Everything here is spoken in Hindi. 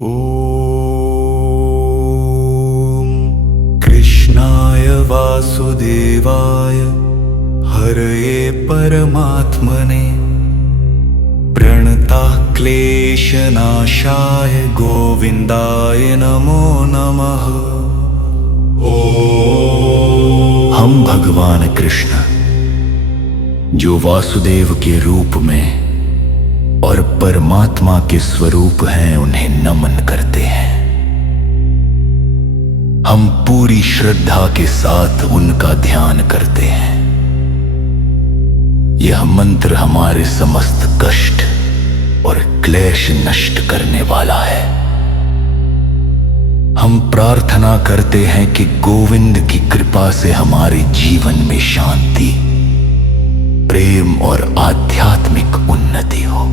ॐ कृष्णाय वासुदेवाय हरये परमात्मने प्रणताः क्लेशनाशाय गोविन्दाय नमो नमः। हम भगवान कृष्ण जो वासुदेव के रूप में और परमात्मा के स्वरूप हैं उन्हें नमन करते हैं। हम पूरी श्रद्धा के साथ उनका ध्यान करते हैं। यह मंत्र हमारे समस्त कष्ट और क्लेश नष्ट करने वाला है। हम प्रार्थना करते हैं कि गोविंद की कृपा से हमारे जीवन में शांति, प्रेम और आध्यात्मिक उन्नति हो।